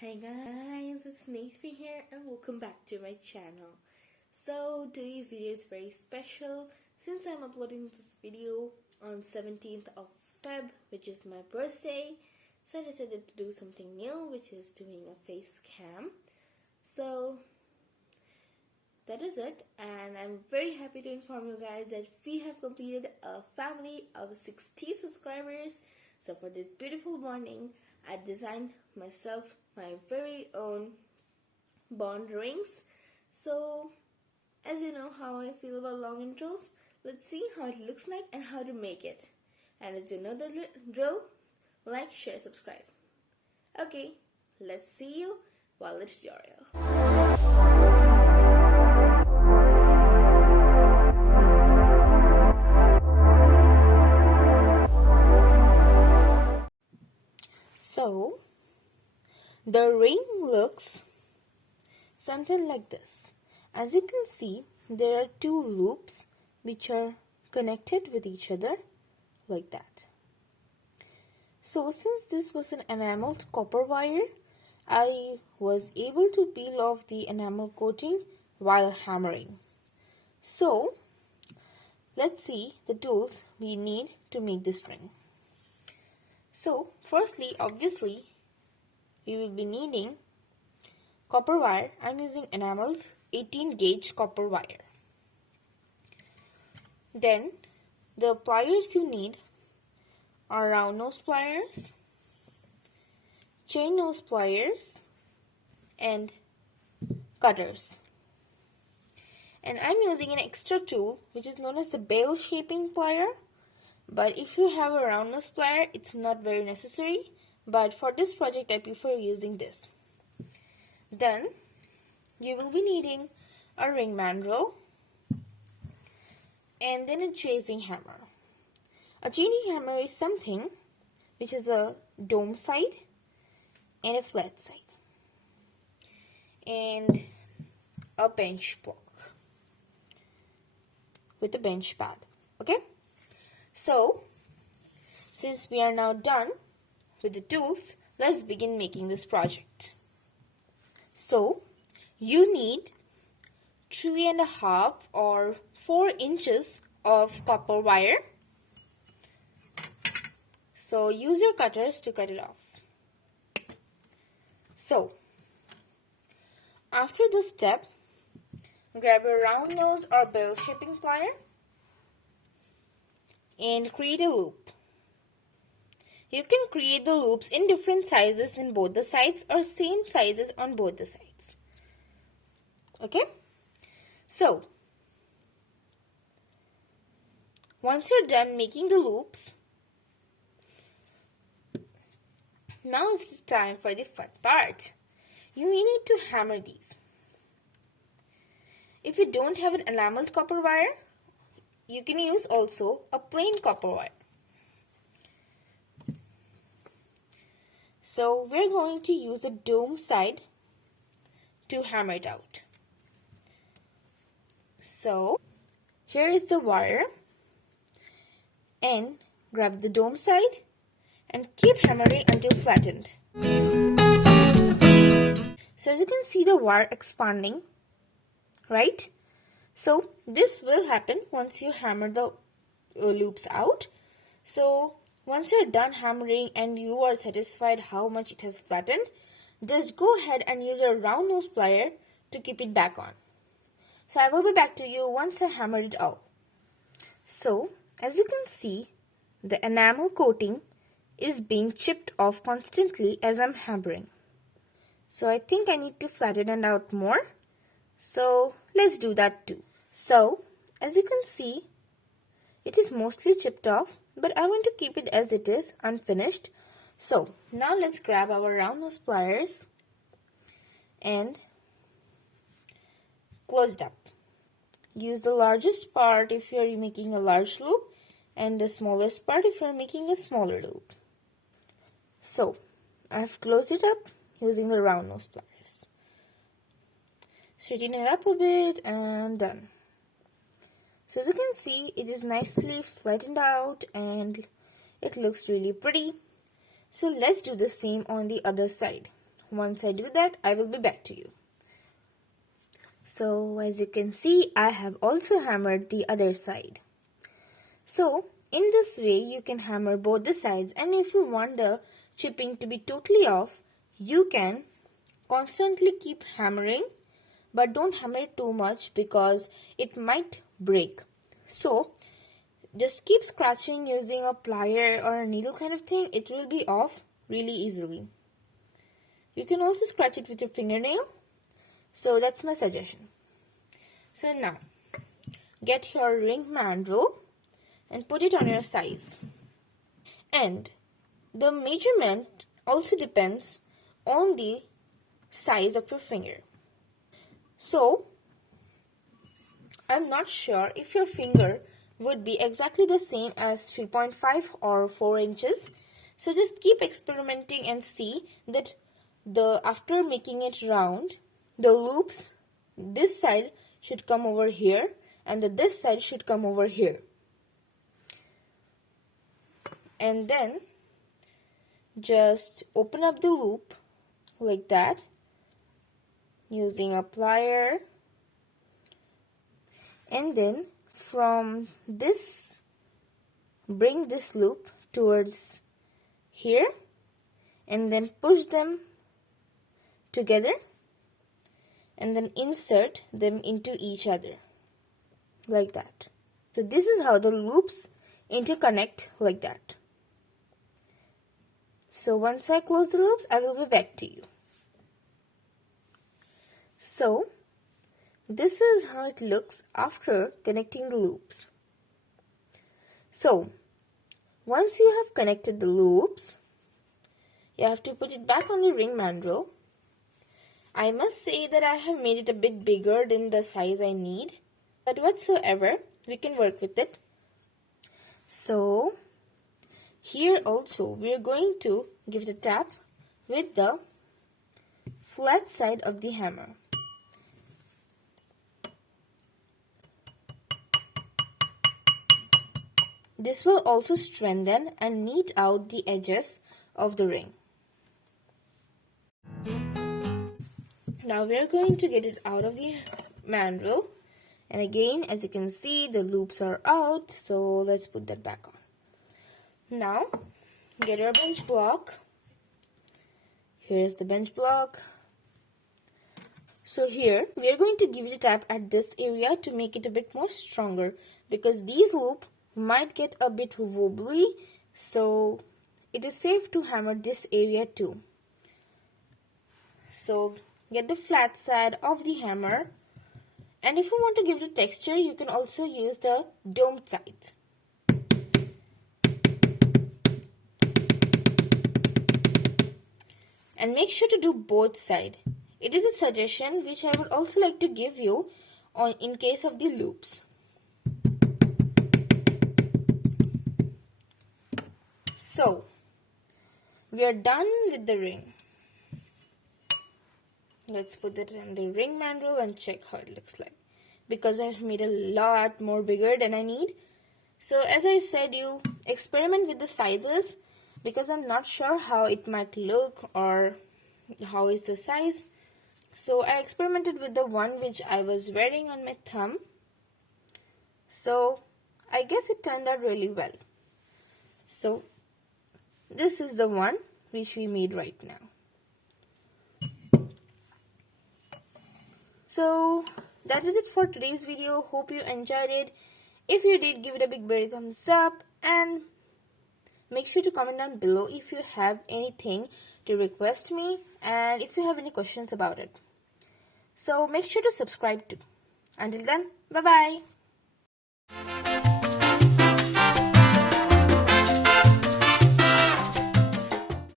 Hi guys, it's Nathan here and welcome back to my channel. So today's video is very special since I'm uploading this video on 17th of Feb, which is my birthday. So I decided to do something new, which is doing a face cam. So that is it, and I'm very happy to inform you guys that we have completed a family of 60 subscribers. So for this beautiful morning, I designed myself my very own bond rings. So as you know how I feel about long intros, let's see how it looks like and how to make it. And as you know the drill, like, share, subscribe. Okay, let's see you while the tutorial. So the ring looks something like this. As you can see, there are two loops which are connected with each other like that. So since this was an enameled copper wire, I was able to peel off the enamel coating while hammering. So let's see the tools we need to make this ring. So firstly, obviously, we will be needing copper wire. I'm using enameled 18 gauge copper wire. Then the pliers you need are round nose pliers, chain nose pliers, and cutters. And I'm using an extra tool which is known as the bell shaping plier. But if you have a round nose plier, it's not very necessary. But for this project, I prefer using this. Then you will be needing a ring mandrel and then a chasing hammer. A chasing hammer is something which is a dome side and a flat side, and a bench block with a bench pad. Okay, so since we are now done with the tools, let's begin making this project. So you need 3.5 or 4 inches of copper wire. So use your cutters to cut it off. So after this step, grab a round nose or bell shaping plier and create a loop. You can create the loops in different sizes in both the sides or same sizes on both the sides. Okay? So once you're done making the loops, now it's time for the fun part. You need to hammer these. If you don't have an enameled copper wire, you can use also a plain copper wire. So we're going to use the dome side to hammer it out. So here is the wire, and grab the dome side and keep hammering until flattened. So as you can see the wire expanding, right? So this will happen once you hammer the loops out. So once you're done hammering and you are satisfied how much it has flattened, just go ahead and use your round nose plier to keep it back on. So I will be back to you once I hammer it all. So as you can see, the enamel coating is being chipped off constantly as I'm hammering. So I think I need to flatten it out more. So let's do that too. So as you can see, it is mostly chipped off, but I want to keep it as it is, unfinished. So now let's grab our round nose pliers and close it up. Use the largest part if you are making a large loop and the smallest part if you are making a smaller loop. So I've closed it up using the round nose pliers. Straighten it up a bit and done. So as you can see, it is nicely flattened out and it looks really pretty. So let's do the same on the other side. once I do that, I will be back to you. So as you can see, I have also hammered the other side. So in this way, you can hammer both the sides, and if you want the chipping to be totally off, you can constantly keep hammering, but don't hammer it too much because it might break. So just keep scratching using a plier or a needle kind of thing. It will be off really easily. You can also scratch it with your fingernail. So that's my suggestion. So now, get your ring mandrel and put it on your size. And the measurement also depends on the size of your finger. So, I'm not sure if your finger would be exactly the same as 3.5 or 4 inches. So just keep experimenting and see that after making it round, the loops, this side should come over here and this side should come over here. And then just open up the loop like that using a plier, and then from this, bring this loop towards here and then push them together and then insert them into each other like that. So this is how the loops interconnect like that. So once I close the loops, I will be back to you. So this is how it looks after connecting the loops. So once you have connected the loops, you have to put it back on the ring mandrel. I must say that I have made it a bit bigger than the size I need, but whatsoever, we can work with it. So here also we are going to give it a tap with the flat side of the hammer. This will also strengthen and neat out the edges of the ring. Now we are going to get it out of the mandrel, and again, as you can see, the loops are out, so let's put that back on. Now get your bench block. Here is the bench block. So here we are going to give it a tap at this area to make it a bit more stronger, because these loops might get a bit wobbly, so it is safe to hammer this area too. So get the flat side of the hammer, and if you want to give it a texture, you can also use the domed side. And make sure to do both sides. It is a suggestion which I would also like to give you in case of the loops. So we are done with the ring. Let's put it in the ring mandrel and check how it looks like, because I've made a lot more bigger than I need. So as I said, you experiment with the sizes, because I'm not sure how it might look or how is the size. So I experimented with the one which I was wearing on my thumb. So I guess it turned out really well. So this is the one which we made right now. So that is it for today's video. Hope you enjoyed it. If you did, give it a big bird thumbs up, and make sure to comment down below if you have anything to request me and if you have any questions about it. So make sure to subscribe too. Until then, bye bye.